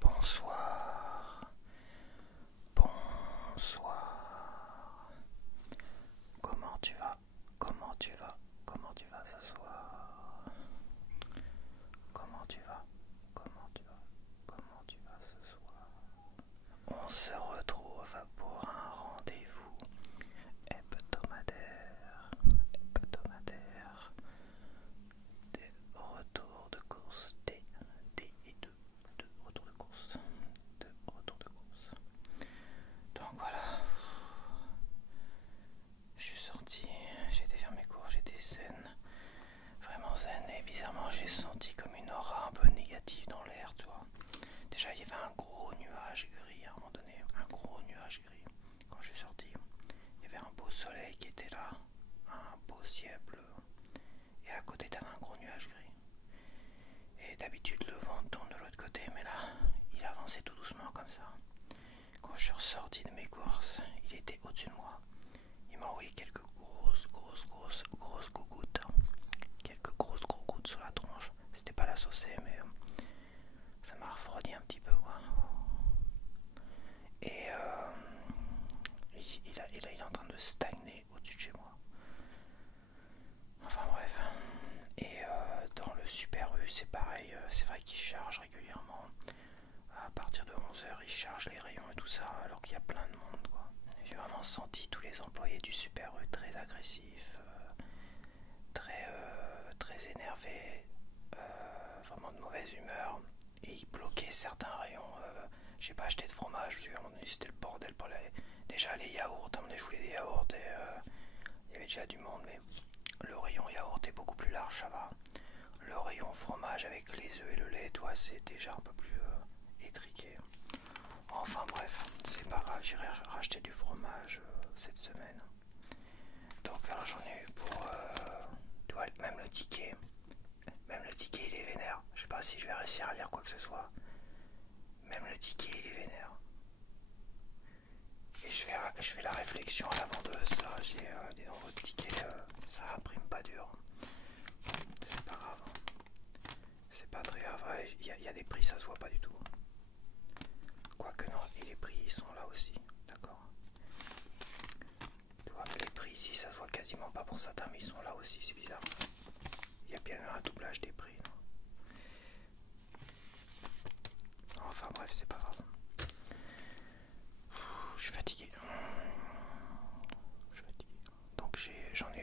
Bonsoir, bonsoir. Comment tu vas? Comment tu vas? Comment tu vas ce soir? Comment tu vas? Comment tu vas? Comment tu vas ce soir? On se retrouve pour un rendez-vous hebdomadaire, des retours de course, des retours de course, Donc voilà, je suis sorti, j'ai été faire mes cours, j'étais zen, vraiment zen, et bizarrement j'ai senti comme une aura un peu négative dans l'air, tu vois. Déjà il y avait un gros nuage gris à un moment donné, un gros nuage gris. Quand je suis sorti, il y avait un beau soleil qui était là, un beau ciel bleu, et à côté t'avais un gros nuage gris. Et d'habitude le vent tourne de l'autre côté, mais là il avançait tout doucement comme ça. Quand je suis ressorti de mes courses, il était au-dessus de moi. Il m'a envoyé quelques grosses gouttes. Quelques grosses gouttes sur la tronche. C'était pas la saucer, mais ça m'a refroidi un petit peu, quoi. Et il est en train de stagner au-dessus de chez moi. Enfin bref. Et dans le Super U, c'est pareil. C'est vrai qu'il charge régulièrement. À partir de 11 h, il charge les rayons et tout ça, alors qu'il y a plein de monde, quoi. J'ai vraiment senti tous les employés du Super U très agressifs, très énervés, vraiment de mauvaise humeur. Et ils bloquaient certains rayons. J'ai pas acheté de fromage, parce qu'à un moment donné c'était le bordel pour déjà les yaourts. À un moment donné je voulais des yaourts et il y avait déjà du monde, mais le rayon yaourt est beaucoup plus large, ça va. Le rayon fromage avec les œufs et le lait, toi, c'est déjà un peu plus étriqué. Enfin bref, c'est pas grave, j'irai racheter du fromage cette semaine. Donc alors j'en ai eu pour, tu vois, même le ticket il est vénère. Je sais pas si je vais réussir à lire quoi que ce soit. Même le ticket il est vénère. Et je fais la réflexion à la vendeuse, là, j'ai des nouveaux tickets, ça imprime pas dur. C'est pas grave. C'est pas très grave, il y a des prix, ça se voit pas du tout. Quoique non, et les prix ils sont là aussi, d'accord. Tu vois, les prix ici ça se voit quasiment pas pour certains, mais ils sont là aussi, c'est bizarre. Il y a bien un doublage des prix, non? Enfin bref, c'est pas grave. Je suis fatigué. Donc j'en ai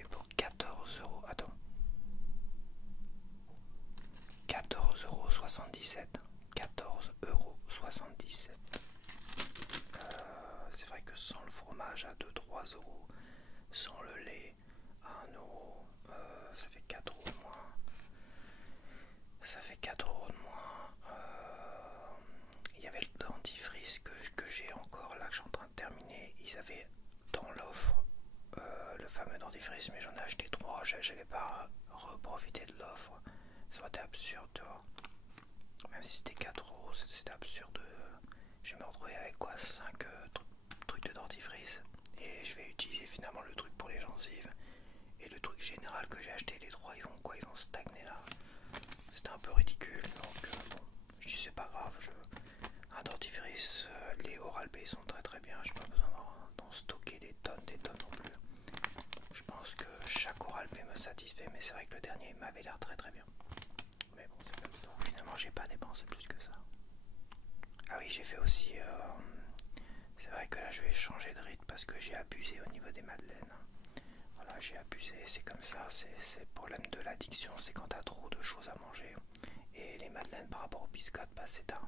eu pour 14 euros. Attends. 14,77 €. 14,77 €. C'est vrai que sans le fromage à 2-3 €, sans le lait à 1 €, ça fait 4 € de moins. Ça fait 4 € de moins. Il y avait le dentifrice que j'ai encore là, que je suis en train de terminer. Ils avaient dans l'offre le fameux dentifrice, mais j'en ai acheté 3. J'avais pas reprofité de l'offre. Ça aurait été absurde, tu vois. Même si c'était 4 €, c'était absurde. Je vais me retrouver avec quoi, 5 trucs de dentifrice. Et je vais utiliser finalement le truc pour les gencives. Et le truc général que j'ai acheté, les 3, ils vont stagner là. C'était un peu ridicule, donc bon, je dis c'est pas grave. Un dentifrice, les Oral-B sont très bien. J'ai pas besoin d'en stocker des tonnes non plus. Je pense que chaque Oral-B me satisfait, mais c'est vrai que le dernier m'avait l'air très bien. Mais bon, c'est comme ça. Finalement, j'ai pas dépensé plus que ça. Ah oui, j'ai fait aussi. C'est vrai que là, je vais changer de rythme parce que j'ai abusé au niveau des madeleines. Voilà, j'ai abusé, c'est comme ça. C'est le problème de l'addiction, c'est quand t'as trop de choses à manger. Et les madeleines par rapport aux biscottes, bah, c'est un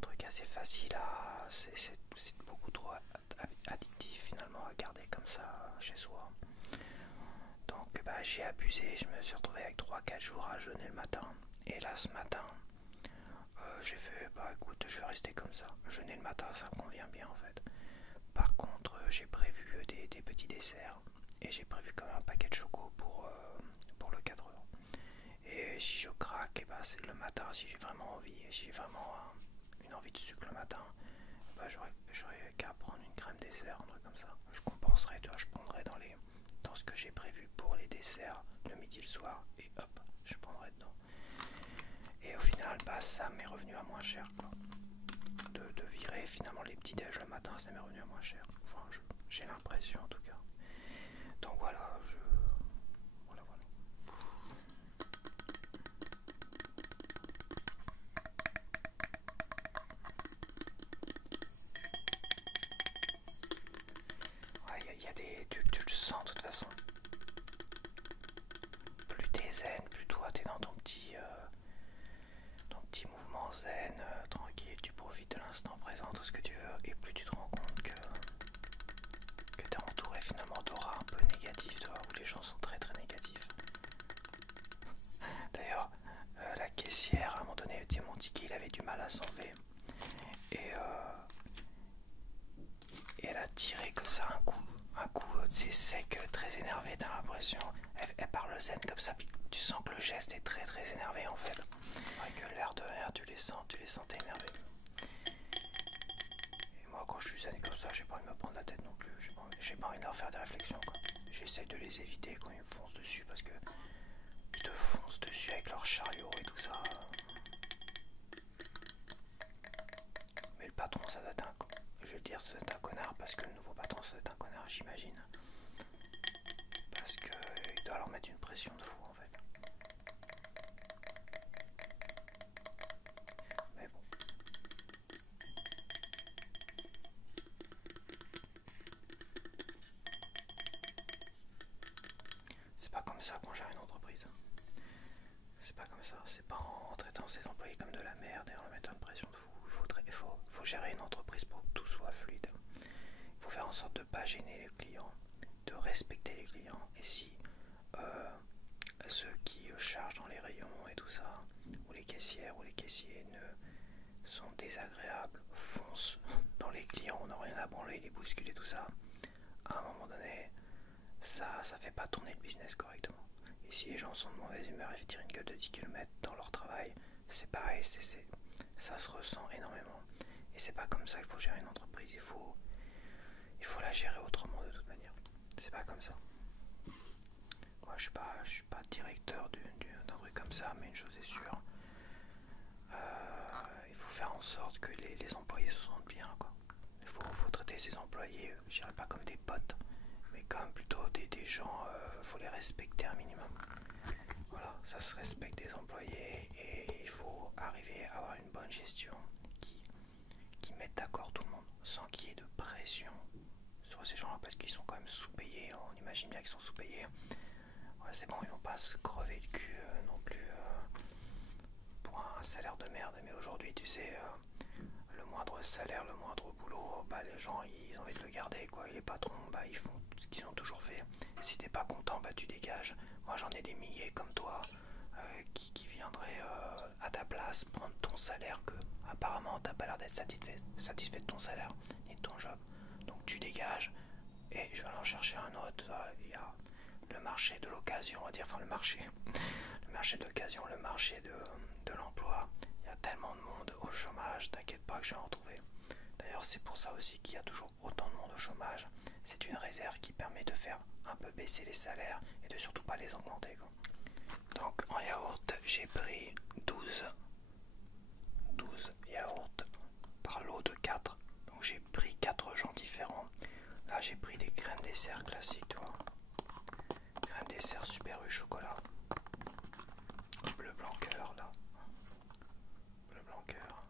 truc assez facile à. C'est beaucoup trop addictif finalement à garder comme ça chez soi. Donc bah, j'ai abusé, je me suis retrouvé avec 3-4 jours à jeûner le matin. Et là ce matin, j'ai fait bah écoute, je vais rester comme ça. Jeûner le matin, ça me convient bien en fait. Par contre, j'ai prévu des petits desserts. Et j'ai prévu comme un paquet de choco pour le 4 heures. Et si je craque, et bah, c'est le matin, si j'ai vraiment envie, et si j'ai vraiment une envie de sucre le matin, bah, j'aurai dessert, un truc comme ça. Je compenserai, tu vois, je prendrai dans ce que j'ai prévu pour les desserts le midi, le soir, et hop, je prendrai dedans. Et au final, bah, ça m'est revenu à moins cher, quoi. De virer finalement les petits déj le matin, ça m'est revenu à moins cher. Enfin, j'ai l'impression en tout cas. Donc voilà, voilà. Ouais, y a des... Tu le sens de toute façon. Plus t'es zen, plus toi t'es dans ton petit mouvement zen, tranquille, tu profites de l'instant présent, tout ce que tu veux, et plus tu te rends compte que t'es entouré finalement d'aura un peu négatif, tu vois, où les gens sont très très négatifs. D'ailleurs, la caissière, à un moment donné, tu sais, mon ticket, il avait du mal à s'enlever. Et elle a tiré que ça un coup tu sais, sec, très énervé, t'as l'impression. Elle parle zen comme ça, puis tu sens que le geste est très très énervé en fait. Avec l'air de rien, tu les sens énervés. Et moi, quand je suis zen comme ça, j'ai pas envie de me prendre la tête non plus. J'ai pas envie de leur faire des réflexions, quoi. J'essaye de les éviter quand ils me foncent dessus parce que ils te foncent dessus avec leur chariot et tout ça. Mais le patron, ça doit être un... Je vais le dire, ça doit être un connard parce que le nouveau patron, ça doit être un connard, j'imagine. Parce qu'il doit leur mettre une pression de fou, en fait. Mais bon. C'est pas comme ça qu'on gère une entreprise. C'est pas comme ça. C'est pas en traitant ses employés comme de la merde et en leur mettant une pression de fou. Il faut gérer une entreprise pour que tout soit fluide. Il faut faire en sorte de ne pas gêner les clients, de respecter les clients. Et si ceux qui chargent dans les rayons et tout ça, ou les caissières ou les caissiers sont désagréables, foncent dans les clients, on n'a rien à branler, les bousculer, tout ça, à un moment donné, ça fait pas tourner le business correctement. Et si les gens sont de mauvaise humeur et tirent une gueule de 10 km dans leur travail, c'est pareil, ça se ressent énormément. Et c'est pas comme ça qu'il faut gérer une entreprise, il faut la gérer autrement de toute manière. C'est pas comme ça. Moi, je suis pas directeur d'un truc comme ça, mais une chose est sûre, il faut faire en sorte que les employés se sentent bien, quoi. Il faut traiter ses employés, je dirais pas comme des potes, mais comme plutôt des gens, faut les respecter un minimum. Voilà, ça se respecte des employés et il faut arriver à avoir une bonne gestion qui mette d'accord tout le monde sans qu'il y ait de pression sur ces gens-là parce qu'ils sont quand même sous-payés. On imagine bien qu'ils sont sous-payés. Ouais, c'est bon, ils vont pas se crever le cul non plus pour un salaire de merde. Mais aujourd'hui, tu sais, le moindre salaire, le moindre boulot, bah, les gens ils ont envie de le garder, quoi. Et les patrons, bah, ils font ce qu'ils ont toujours fait. Si t'es pas content, bah, tu dégages. Moi, j'en ai des milliers comme toi qui viendraient à ta place prendre ton salaire que apparemment t'as pas l'air d'être satisfait de ton salaire ni de ton job. Donc tu dégages et je vais aller en chercher un autre. Il y a le marché de l'occasion, on va dire, enfin le marché de l'occasion, le marché de l'emploi. Il y a tellement de monde au chômage, t'inquiète pas que je vais en trouver. D'ailleurs, c'est pour ça aussi qu'il y a toujours autant de monde au chômage. C'est une réserve qui permet de faire un peu baisser les salaires et de surtout pas les augmenter, quoi. Donc en yaourt, j'ai pris 12 yaourts par lot de 4. Donc j'ai pris 4 genres différents. Là j'ai pris des crèmes dessert classiques, tu vois. Crème dessert super U chocolat. Bleu blanc cœur là. Bleu blanc cœur.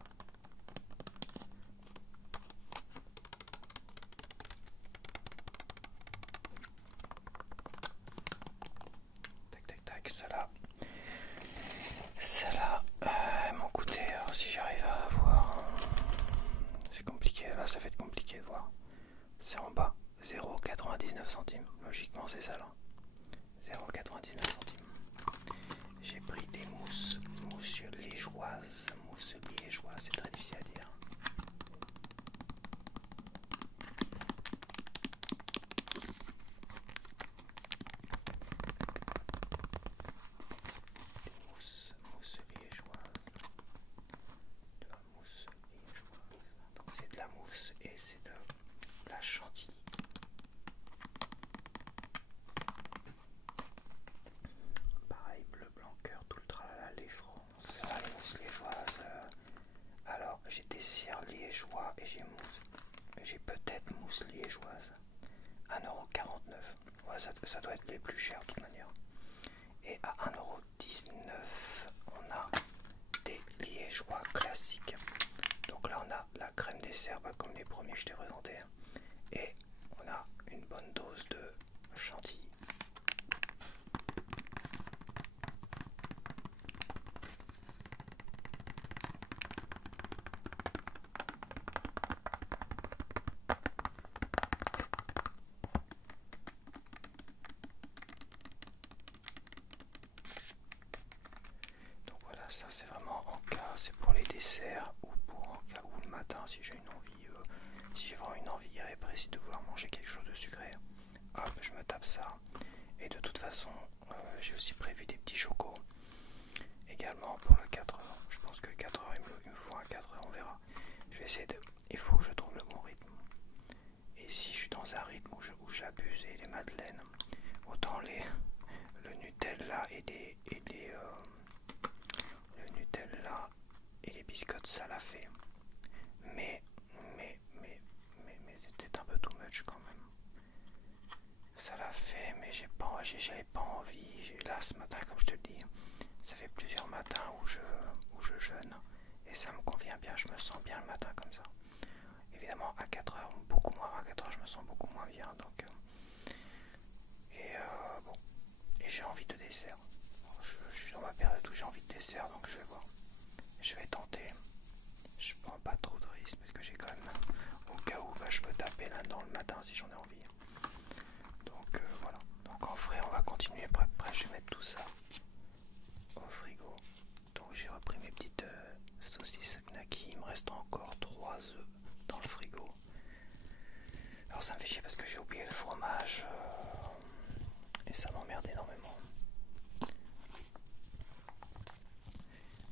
Tac tac tac, celle-là m'ont coûté, alors si j'arrive à voir, c'est compliqué, là ça va être compliqué de voir. C'est en bas, 0,99 centimes, logiquement c'est ça là. 0,99 centimes. J'ai pris des mousses liégeoises, c'est très difficile à dire. Mousse liégeoise. De la mousse liégeoise. Donc c'est de la mousse et c'est de la chantilly. j'ai peut-être mousse liégeoise. 1,49 €. Ouais, ça doit être les plus chers de toute manière. Et à 1,19 €, on a des liégeois classiques. Donc là, on a la crème dessert, comme les premiers que je t'ai présentés. Et on a une bonne dose de chantilly. Donc voilà, ça c'est vraiment en cas, c'est pour les desserts ou pour en cas où le matin si j'ai une envie, si j'ai vraiment une envie irrépressible de vouloir manger quelque chose de sucré, hop, je me tape ça. Et de toute façon, j'ai aussi prévu des petits chocos également pour le 4 heures. Je pense que le 4 heures, il me faut un 4 heures, on verra. Je vais essayer de. Il faut que je trouve le bon rythme. Et si je suis dans un rythme où j'abuse et les madeleines, autant le Nutella le Nutella et les biscottes, ça l'a fait. Mais c'était un peu too much quand même. Ça l'a fait, mais j'avais pas envie. Là, ce matin, comme je te le dis, ça fait plusieurs matins où je jeûne. Et ça me convient bien, je me sens bien le matin comme ça. Évidemment, à 4 heures, beaucoup moins. À 4 heures, je me sens beaucoup moins bien. Donc, bon. Et j'ai envie de dessert. Je suis dans ma période où j'ai envie de dessert, donc je vais voir. Je vais tenter. Je prends pas trop de risques parce que j'ai quand même, au cas où, je peux taper là-dedans le matin si j'en ai envie. Donc voilà. Donc en vrai, on va continuer. Après, je vais mettre tout ça au frigo. Donc j'ai repris mes petites saucisses knacky. Il me reste encore 3 œufs dans le frigo. Alors ça me fait chier parce que j'ai oublié le fromage et ça m'emmerde énormément.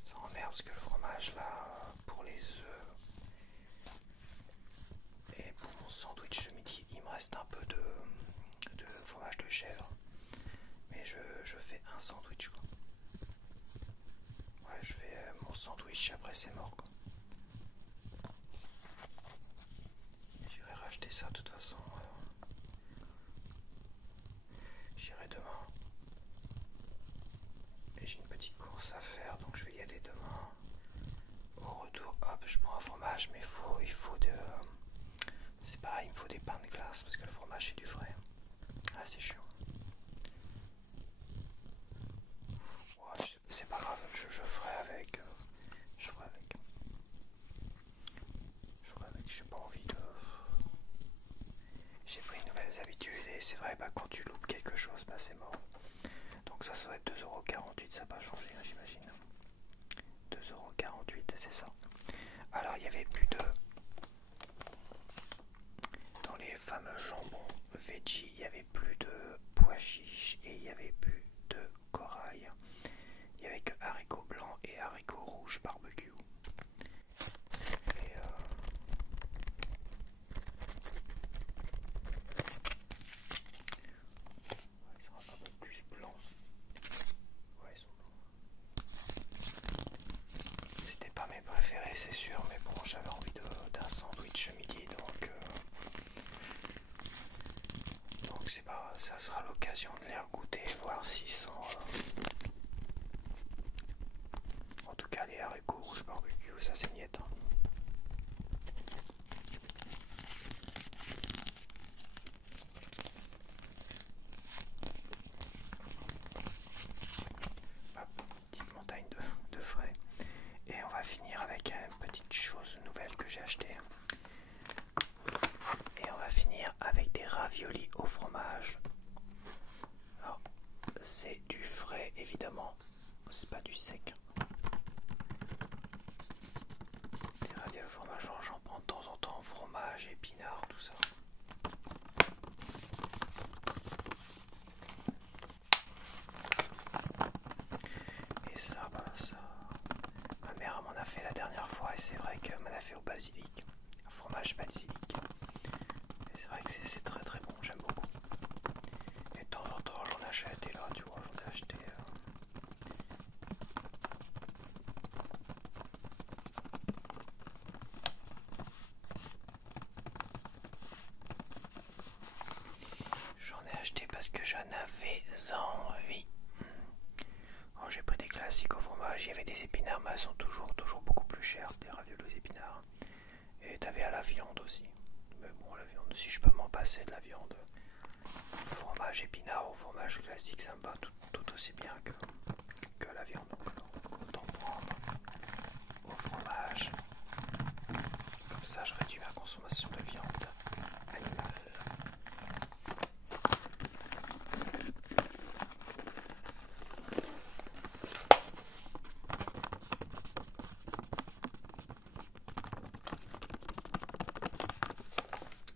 Ça m'emmerde parce que le fromage là, pour les œufs et pour mon sandwich de midi, il me reste un peu de fromage de chèvre. Mais je fais un sandwich quoi. Ouais, je fais mon sandwich, après c'est mort quoi. J'irai racheter ça de toute façon. J'irai demain. Et j'ai une petite course à faire, donc je vais y aller demain. Au retour, hop, je prends un fromage, mais il faut de... C'est pareil, il me faut des pains de glace, parce que le fromage c'est du frais. Ah, c'est chiant. Ouais, c'est pas grave, je ferai avec. Je ferai avec. J'ai pas envie de... J'ai pris une nouvelle habitude et c'est vrai, quand tu loupes quelque chose, c'est mort. Donc ça doit être 2,48 €, ça n'a pas changé, hein, j'imagine. 2,48 €, c'est ça. Alors il y avait plus de... Dans les fameux jambons veggie, il y avait plus de pois chiches et il y avait plus de corail. Il y avait que haricots blancs et haricots rouges barbecue. Et ils sont un peu plus blancs. Ouais, ils sont blancs. C'était pas mes préférés, c'est sûr, mais bon, j'avais envie d'un sandwich midi, donc c'est pas, ça sera l'occasion de les regoûter, voir s'ils sont... En tout cas, les haricots rouges barbecue, ça c'est niette. Hein. Petite montagne de frais. Et on va finir avec une petite chose nouvelle que j'ai achetée. Et on va finir avec des raviolis au fromage. Alors, c'est du frais évidemment, c'est pas du sec. Des raviolis au fromage, j'en prends de temps en temps, fromage, épinards, tout ça. Et ça, ma mère m'en a fait la dernière fois et c'est vrai qu'elle m'en a fait au basilic, un fromage basilic. Et c'est vrai que c'est très très bon, j'aime beaucoup. Et de temps en temps j'en achète et là tu vois j'en ai acheté. classiques au fromage. Il y avait des épinards, mais elles sont toujours beaucoup plus chères, des raviolis aux épinards. Et t'avais à la viande aussi. Mais bon, la viande, si je peux m'en passer de la viande, fromage épinard ou fromage classique, ça me va tout aussi bien que la viande. Autant prendre au fromage. Comme ça, je réduis ma consommation de viande animale.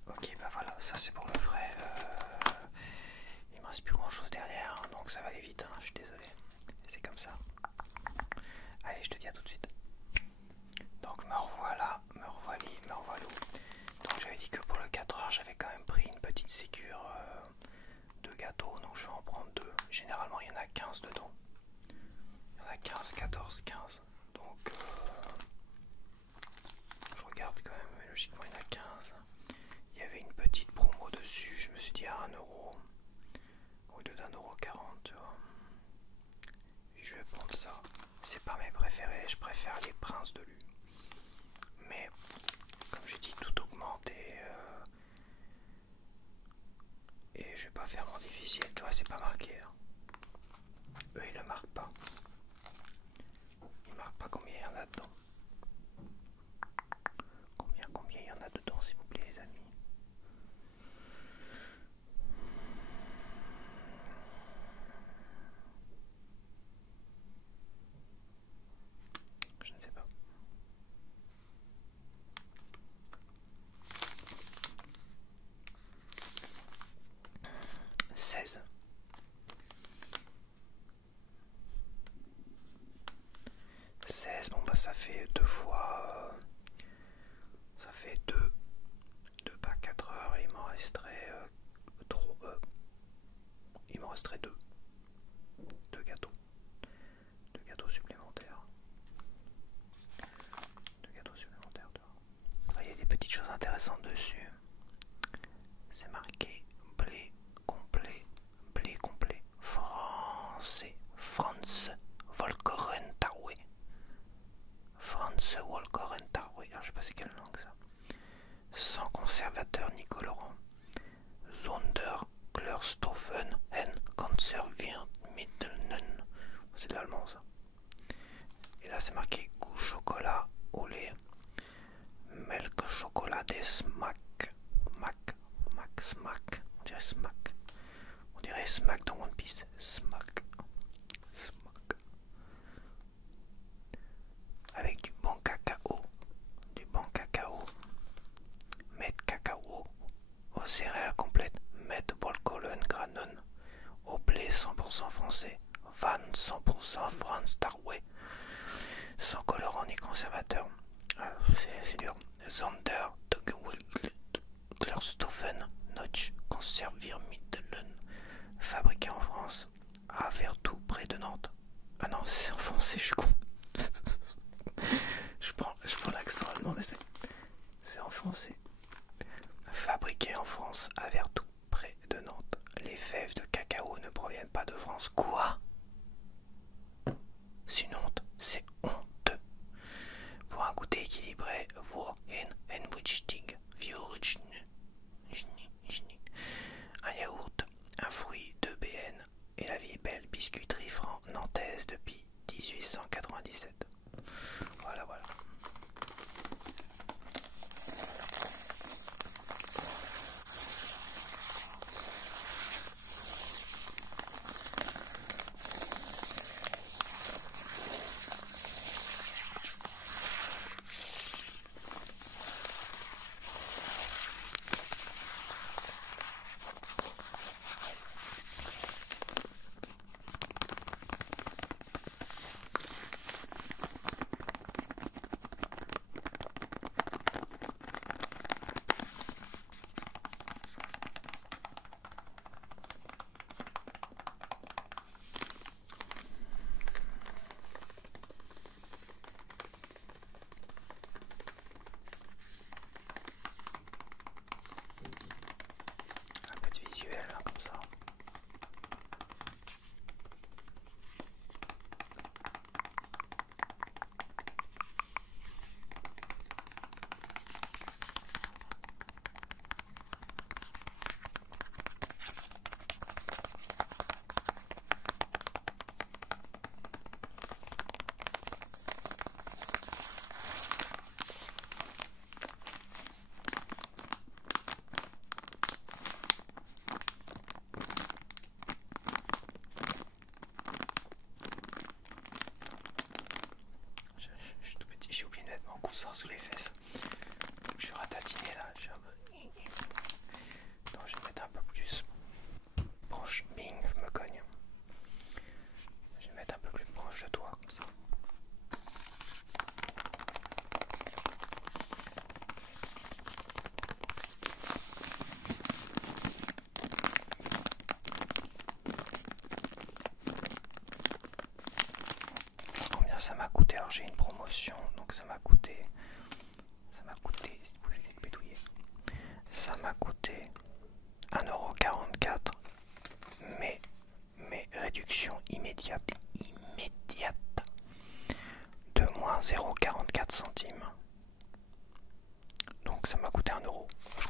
Ok, bah voilà, ça c'est pour le frais. Il me reste plus grand chose derrière, hein, donc ça va aller vite, hein, je suis désolé. C'est comme ça. Allez, je te dis à tout de suite. Donc me revoilà, me revoilà. Donc j'avais dit que pour le 4 heures, j'avais quand même pris une petite sécure de gâteaux, donc je vais en prendre 2. Généralement, il y en a 15 dedans. Il y en a 15, 14, 15. Donc je regarde quand même, mais logiquement il y en a 15. Il y avait une petite promo dessus, je me suis dit à 1 euro au lieu d'1,40 €, tu vois. Je vais prendre ça. C'est pas mes préférés, je préfère les Princes de Lu. Mais comme je dis, tout augmente et je vais pas faire mon difficile, tu vois, c'est pas marqué. Hein. Eux ils le marquent pas. Ils marquent pas combien il y en a dedans. Combien il y en a dedans, s'il vous plaît, les amis. Je ne sais pas. 16. 16, bon bah ça fait 2 fois. Ça fait 2 pas 4 heures et il m'en resterait 3. Il m'en resterait 2. 2 gâteaux. 2 gâteaux supplémentaires. 2 gâteaux supplémentaires. Enfin, il y a des petites choses intéressantes dessus. C'est marqué blé complet. Blé complet. Français. France. Volkorentarwe. France Volkorentarwe. Alors je sais pas c'est quelle langue ça. Sans conservateur ni colorant. Sonderklärstoffen en Konserviermitteln. C'est de l'allemand ça. Et là c'est marqué goût chocolat au lait. Milk chocolat des smack. Smack. On dirait smack. On dirait smack dans One Piece. Smack. Avec du bon cacao. Met cacao. Aux céréales complètes. Met Volkolen Granen. Au blé 100% français. Van 100% France Darway. Sans colorant ni conservateur. C'est dur. Zander Klärstoffen Notch Conserviermitteln. Fabriqué en France à Vertou près de Nantes. Ah non, c'est en français, je suis con. je prends l'accent allemand, mais c'est en français. Fabriqué en France à Vertou près de Nantes. Les fèves de cacao ne proviennent pas de France. Quoi? C'est une honte, c'est honteux. Pour un goûter équilibré, un yaourt, un fruit, 2 BN et la vie est belle, biscuiterie franc nantaise depuis 1897. Voilà.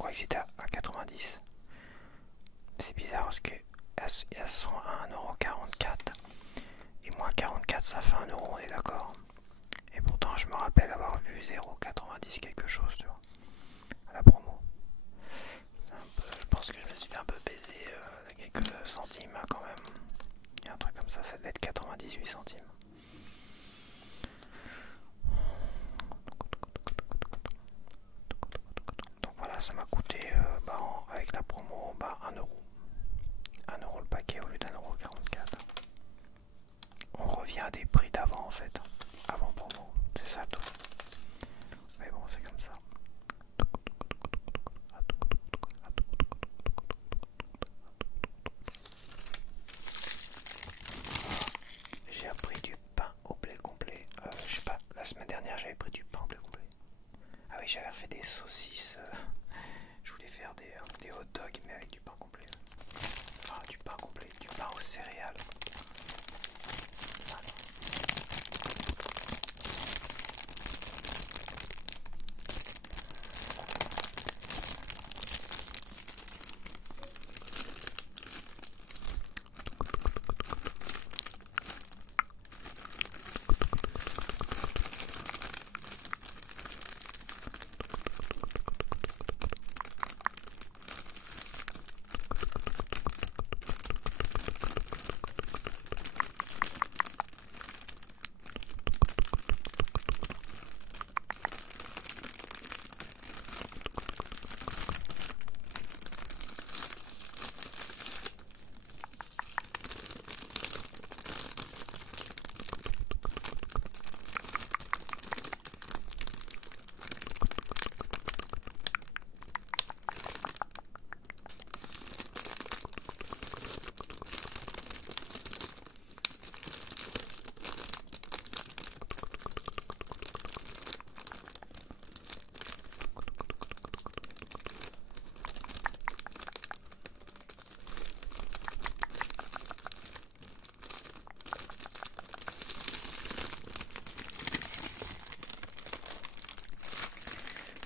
croyais que c'était à 90. C'est bizarre parce que elles sont à 1,44 €. Et moins 44 ça fait 1 euro, on est d'accord. Et pourtant je me rappelle avoir vu 0,90 quelque chose, tu vois, à la promo. Je pense que je me suis fait un peu baiser quelques centimes hein, quand même. Il y a un truc comme ça devait être 98 centimes. Donc voilà, ça m'a coûté avec la promo 1 euro. 1 euro le paquet au lieu d'1,44 €. On revient à des prix d'avant en fait. Avant promo, c'est ça tout. Mais bon, c'est comme ça. J'ai appris du pain au blé complet. Je sais pas, la semaine dernière j'avais pris du pain au blé complet. Ah oui, j'avais fait des saucisses. Je voulais faire des hot dogs mais avec du pain complet. Enfin, du pain complet, du pain aux céréales. Voilà.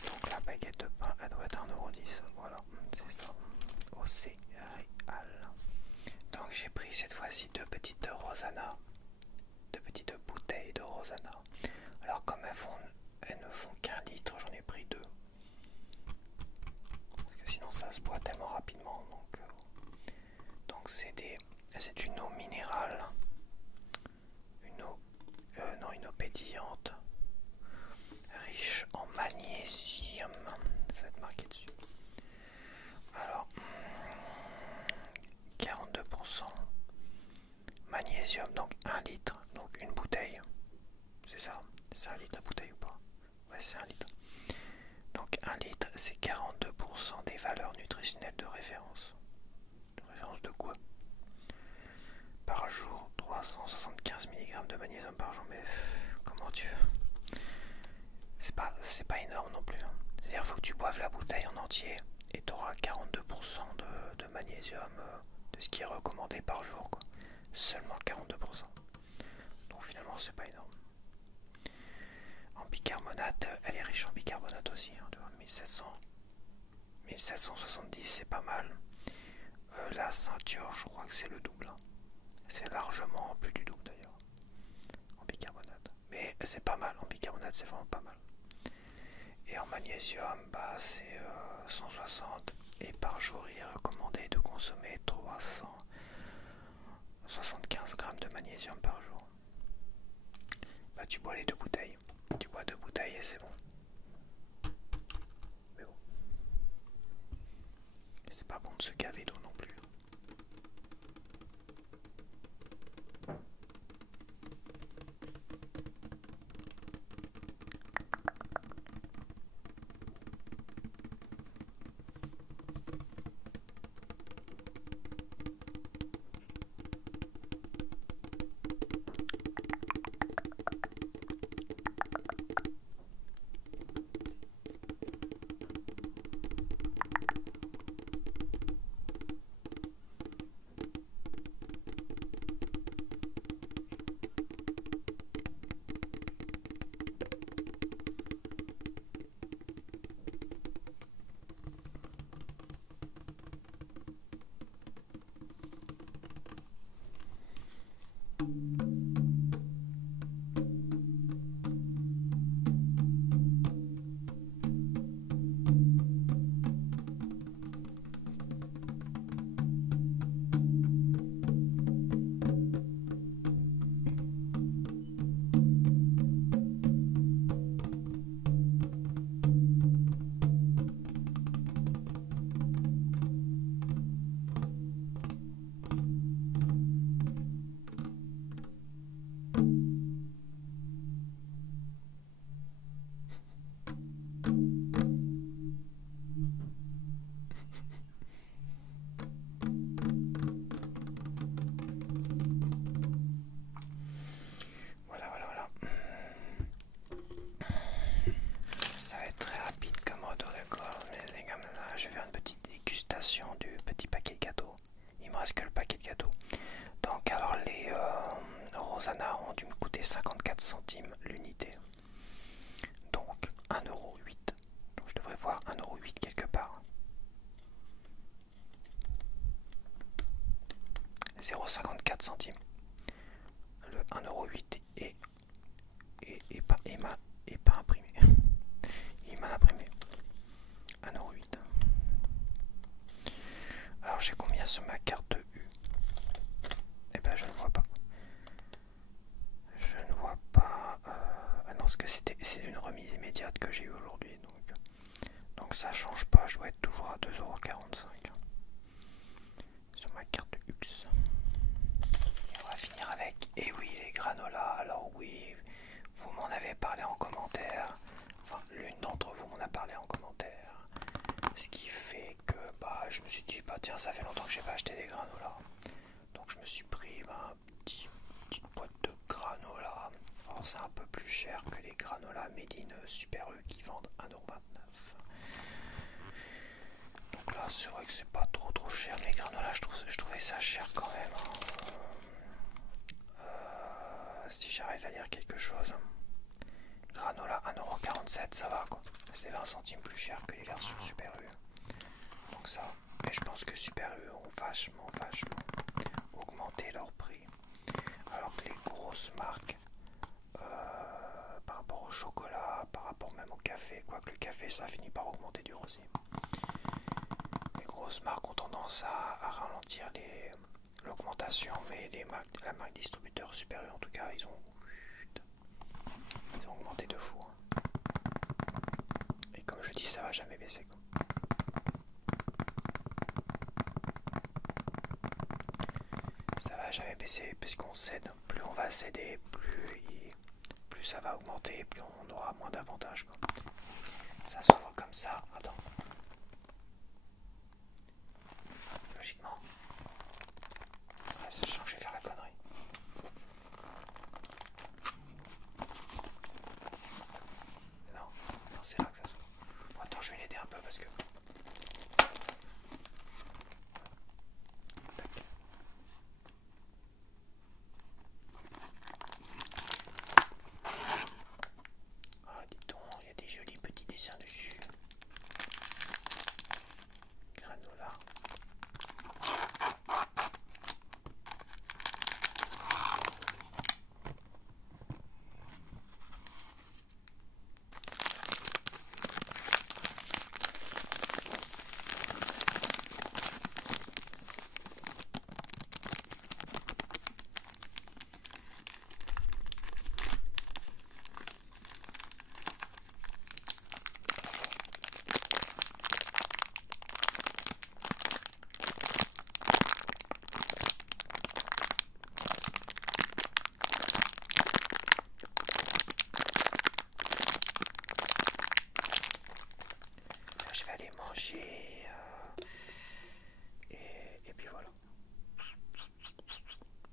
Donc la baguette de pain, elle doit être 1,10 €. Voilà, c'est ça. Au céréales. Donc j'ai pris cette fois-ci deux petites Rosana. Deux petites bouteilles de Rosana. Alors comme elles ne font qu'un litre, j'en ai pris deux. Parce que sinon ça se boit tellement rapidement. Donc c'est une eau minérale. Une eau pétillante. Riche en magnésium. Ça va être marqué dessus. Alors, 42% magnésium, donc 1 litre, donc une bouteille. C'est ça? C'est 1 litre la bouteille ou pas? Ouais, c'est 1 litre. Donc 1 litre, c'est 42% des valeurs nutritionnelles de référence. De référence de quoi? Par jour, 375 mg de magnésium par jour. Mais comment tu veux? C'est pas énorme non plus. Hein. C'est-à-dire qu'il faut que tu boives la bouteille en entier et tu auras 42% de magnésium de ce qui est recommandé par jour. Quoi. Seulement 42%. Donc finalement, c'est pas énorme. En bicarbonate, elle est riche en bicarbonate aussi. Hein, 1770, c'est pas mal. La ceinture, je crois que c'est le double. Hein. C'est largement plus du double d'ailleurs. En bicarbonate. Mais c'est pas mal. En bicarbonate, c'est vraiment pas mal. Et en magnésium, c'est 160. Et par jour, il est recommandé de consommer 375 grammes de magnésium par jour. Tu bois les 2 bouteilles. Tu bois 2 bouteilles et c'est bon. Mais bon. C'est pas bon de se gaver d'eau non plus. l'augmentation du petit paquet de gâteaux. Il me reste que le paquet de gâteaux. Donc alors les Rosanna ont dû me coûter 54 centimes l'unité. Donc 1,08 €. Donc je devrais voir 1,08 € quelque part. 0,54 centimes. Le 1,08 € est pas imprimé. Il m'a imprimé. 1,08 €. Alors j'ai combien sur ma carte U? Eh ben je ne vois pas. Je ne vois pas. Ah non, parce que c'est une remise immédiate que j'ai eue aujourd'hui. Donc ça change pas, je dois être toujours à 2,45 € sur ma carte UX. Et on va finir avec, et oui, les granolas. Alors oui, vous m'en avez parlé en commentaire. Enfin, l'une d'entre vous m'en a parlé en commentaire. Ce qui fait que je me suis dit, tiens, ça fait longtemps que j'ai pas acheté des granolas. Donc je me suis pris petite boîte de granola. Alors c'est un peu plus cher que les granolas Made in Super U qui vendent 1,29 €. Donc là c'est vrai que c'est pas trop cher, mais granola je trouvais ça cher quand même. Si j'arrive à lire quelque chose. Granola 1,47 €, ça va quoi. C'est 20 centimes plus cher que les versions Super U. Donc ça, mais je pense que Super U ont vachement augmenté leur prix. Alors que les grosses marques, par rapport au chocolat, par rapport même au café, quoique le café ça finit par augmenter du aussi. Les grosses marques ont tendance à ralentir l'augmentation, mais la marque distributeur Super U en tout cas, ils ont augmenté de fou. Et comme je dis, ça va jamais baisser quoi. Ça va jamais baisser puisqu'on cède. Plus on va céder, plus ça va augmenter, plus on aura moins d'avantages. Ça s'ouvre comme ça. Attends. Logiquement. Ouais, je sens que je vais faire la connerie. Non, c'est là que ça s'ouvre. Bon, attends, je vais l'aider un peu parce que... Ah, dis donc, il y a des jolis petits dessins dessus. Granola. Je vais aller manger et puis voilà.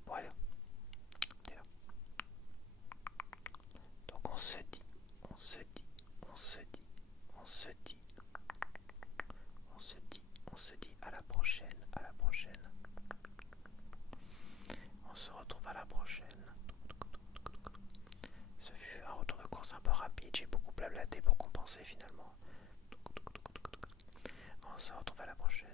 Voilà. Donc on se dit à la prochaine, On se retrouve à la prochaine. Ce fut un retour de course un peu rapide, j'ai beaucoup blablaté pour compenser finalement. On se retrouve à la prochaine.